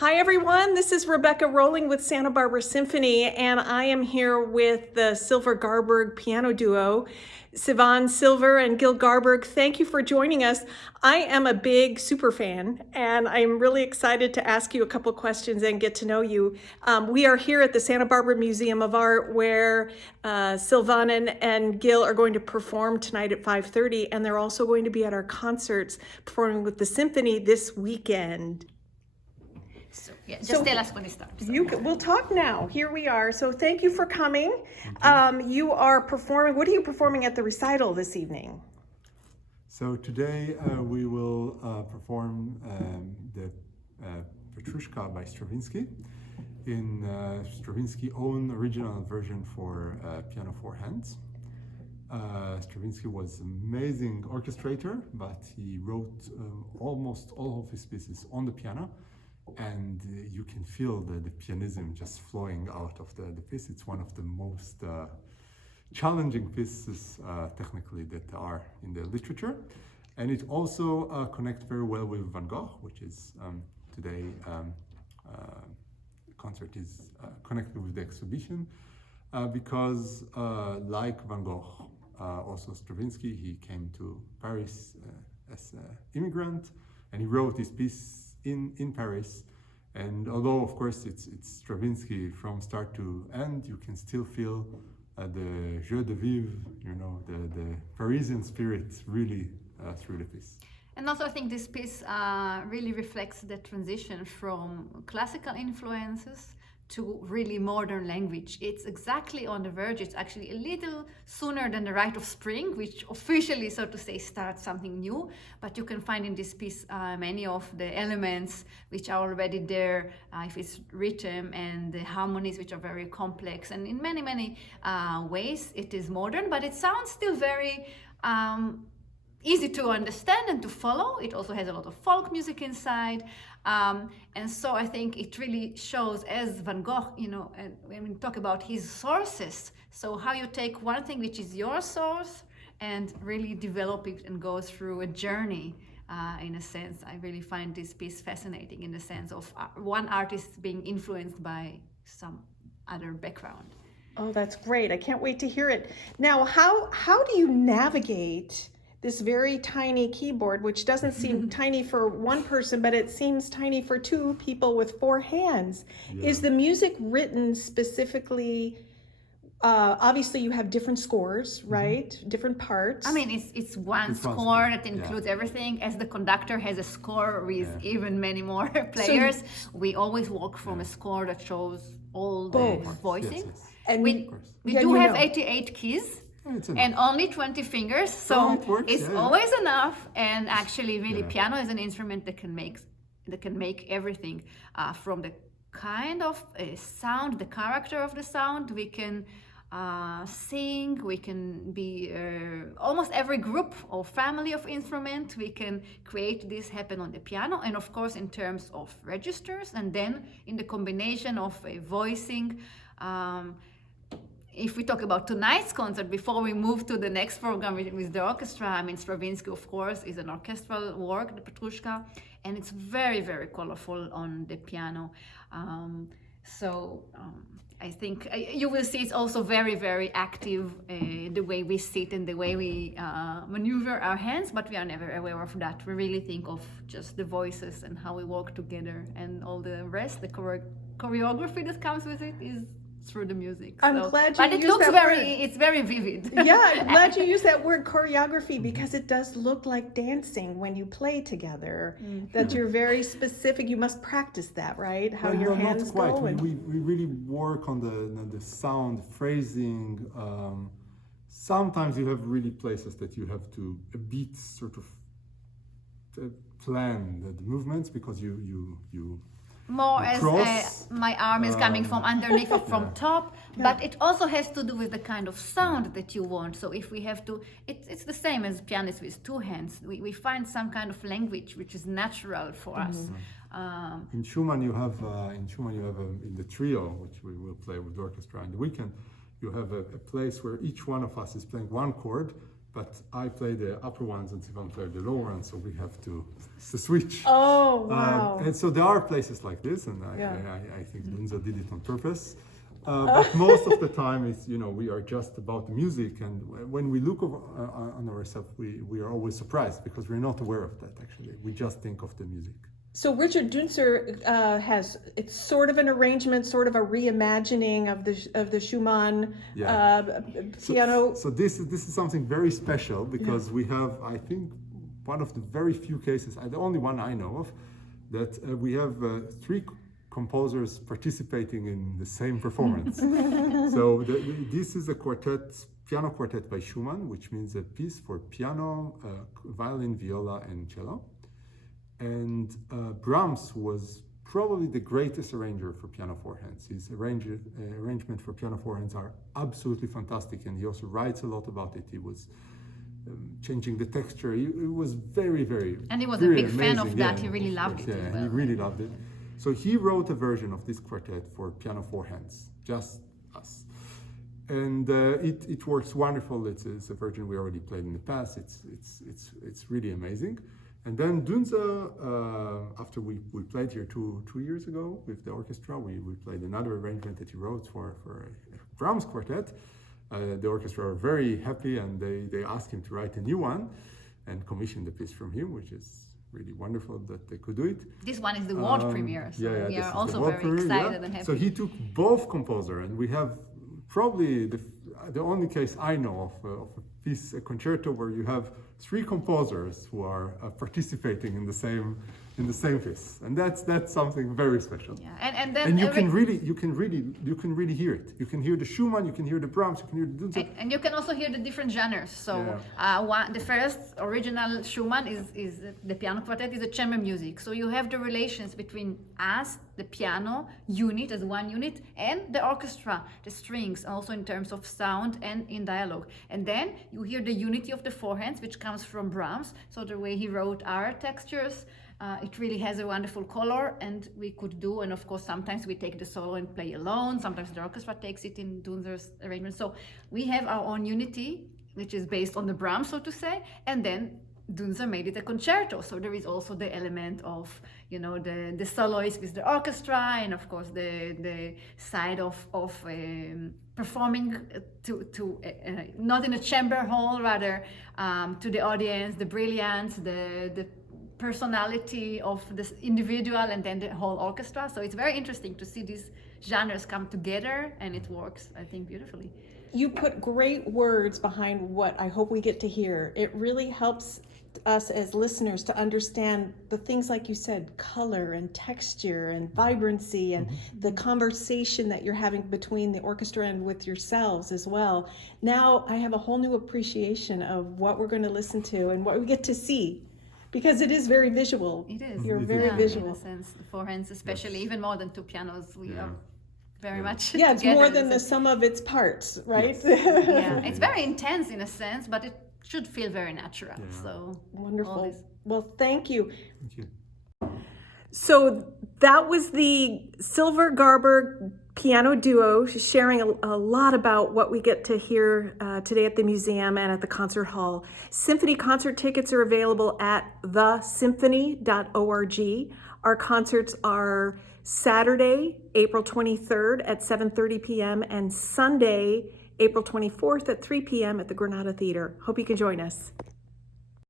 Hi everyone, this is Rebecca Rolling with Santa Barbara Symphony, and I am here with the Silver Garburg piano duo, Sivan Silver and Gil Garburg. Thank you for joining us. I am a big super fan, and I'm really excited to ask you a couple questions and get to know you. We are here at the Santa Barbara Museum of Art, where Sivan and Gil are going to perform tonight at 5:30, and they're also going to be at our concerts performing with the symphony this weekend. So, just tell us when it starts. We'll talk now. Here we are. So thank you for coming. You are performing. What are you performing at the recital this evening? So today we will perform the Petrushka by Stravinsky in Stravinsky's own original version for piano four hands. Stravinsky was an amazing orchestrator, but he wrote almost all of his pieces on the piano. And you can feel the pianism just flowing out of the piece. It's one of the most challenging pieces technically that are in the literature. And it also connects very well with Van Gogh, which is today concert is connected with the exhibition because like Van Gogh, also Stravinsky, he came to Paris as an immigrant, and he wrote this piece in Paris. And although of course it's Stravinsky from start to end, you can still feel the jeu de vivre, the Parisian spirit really through the piece. And also I think this piece really reflects the transition from classical influences to really modern language. It's exactly on the verge. It's actually a little sooner than the Rite of Spring, which officially, so to say, starts something new. But you can find in this piece many of the elements which are already there, if it's rhythm and the harmonies, which are very complex. And in many, many ways, it is modern, but it sounds still very easy to understand and to follow. It also has a lot of folk music inside. And so I think it really shows, as Van Gogh, and when we talk about his sources, so how you take one thing which is your source and really develop it and go through a journey. In a sense, I really find this piece fascinating in the sense of one artist being influenced by some other background. Oh, that's great. I can't wait to hear it. Now, how do you navigate this very tiny keyboard, which doesn't seem tiny for one person, but it seems tiny for two people with four hands? Yeah. Is the music written specifically? Obviously, you have different scores, right? Different parts. I mean, it's one score that includes everything. As the conductor has a score with even many more players, so we always work from a score that shows all the voicing. Yes. And we do have 88 keys. And only 20 fingers, so it's always enough. And actually, really, piano is an instrument that can make everything from the kind of sound, the character of the sound. We can sing. We can be almost every group or family of instrument. We can create this happen on the piano, and of course, in terms of registers, and then in the combination of voicing. If we talk about tonight's concert, before we move to the next program with the orchestra, I mean, Stravinsky, of course, is an orchestral work, the Petrushka, and it's very, very colorful on the piano. I think you will see it's also very, very active, the way we sit and the way we maneuver our hands, but we are never aware of that. We really think of just the voices and how we work together, and all the rest, the choreography that comes with it is through the music. I'm glad you used that word. It's very vivid. Yeah, I'm glad you used that word choreography, because it does look like dancing when you play together. That you're very specific. You must practice that, right? How your hands not quite. go. We really work on the sound, phrasing. Sometimes you have really places that you have to a bit sort of plan the movements, because you more as my arm is coming from underneath or from top, but it also has to do with the kind of sound that you want. So if we have to, it's the same as pianists with two hands. We find some kind of language which is natural for us. In Schumann you have in the trio, which we will play with the orchestra in the weekend, you have a place where each one of us is playing one chord, but I play the upper ones and Sivan play the lower ones, so we have to switch. Oh, wow. And so there are places like this, and Yeah. I think Dunza did it on purpose. But most of the time, it's, we are just about the music, and when we look on ourselves, we are always surprised because we're not aware of that. Actually, we just think of the music. So Richard Dunzer it's sort of an arrangement, sort of a reimagining of the Schumann piano. So this is something very special because we have, I think, one of the very few cases, the only one I know of, that we have three composers participating in the same performance. So this is a piano quartet by Schumann, which means a piece for piano, violin, viola, and cello. And Brahms was probably the greatest arranger for piano four hands. His arrangement for piano four hands are absolutely fantastic, and he also writes a lot about it. He was changing the texture. It was very, very, and he was a big fan of that. He really loved it. Yeah, as well. He really loved it. So he wrote a version of this quartet for piano four hands, just us. And it works wonderful. It's a version we already played in the past. It's really amazing. And then Dunza, after we played here two years ago with the orchestra, we played another arrangement that he wrote for a Brahms quartet. The orchestra were very happy, and they asked him to write a new one and commission the piece from him, which is really wonderful that they could do it. This one is the world premiere, so we are also very premiere, excited and happy. So he took both composer, and we have probably the only case I know of a piece, a concerto, where you have three composers who are participating in the same piece, and that's something very special. Yeah, and then you can really hear it. You can hear the Schumann, you can hear the Brahms, you can hear the Dunza. And you can also hear the different genres. So the first original Schumann is the piano quartet is a chamber music. So you have the relations between us, the piano unit as one unit, and the orchestra, the strings, also in terms of sound and in dialogue. And then you hear the unity of the four hands, which comes from Brahms. So the way he wrote our textures, it really has a wonderful color, and we could do, and of course sometimes we take the solo and play alone, sometimes the orchestra takes it in Dunzer's arrangement. So we have our own unity, which is based on the Brahms, so to say, and then Dunzer made it a concerto. So there is also the element of, the soloist with the orchestra, and of course the side of performing to not in a chamber hall, rather to the audience, the brilliance, the personality of this individual, and then the whole orchestra. So it's very interesting to see these genres come together, and it works, I think, beautifully. You put great words behind what I hope we get to hear. It really helps us as listeners to understand the things, like you said, color and texture and vibrancy, and the conversation that you're having between the orchestra and with yourselves as well. Now I have a whole new appreciation of what we're going to listen to and what we get to see. Because it is very visual. It is. You're very visual. In a sense, the four hands, especially, even more than two pianos, we are very much Yeah, it's together. more than the sum of its parts, right? Yes. Yeah, it's very intense in a sense, but it should feel very natural. Yeah. So Wonderful. Well, thank you. Thank you. So that was the Silver Garburg piano duo sharing a lot about what we get to hear today at the museum and at the concert hall. Symphony concert tickets are available at thesymphony.org. Our concerts are Saturday, April 23rd at 7:30 p.m. and Sunday, April 24th at 3 p.m. at the Granada Theater. Hope you can join us.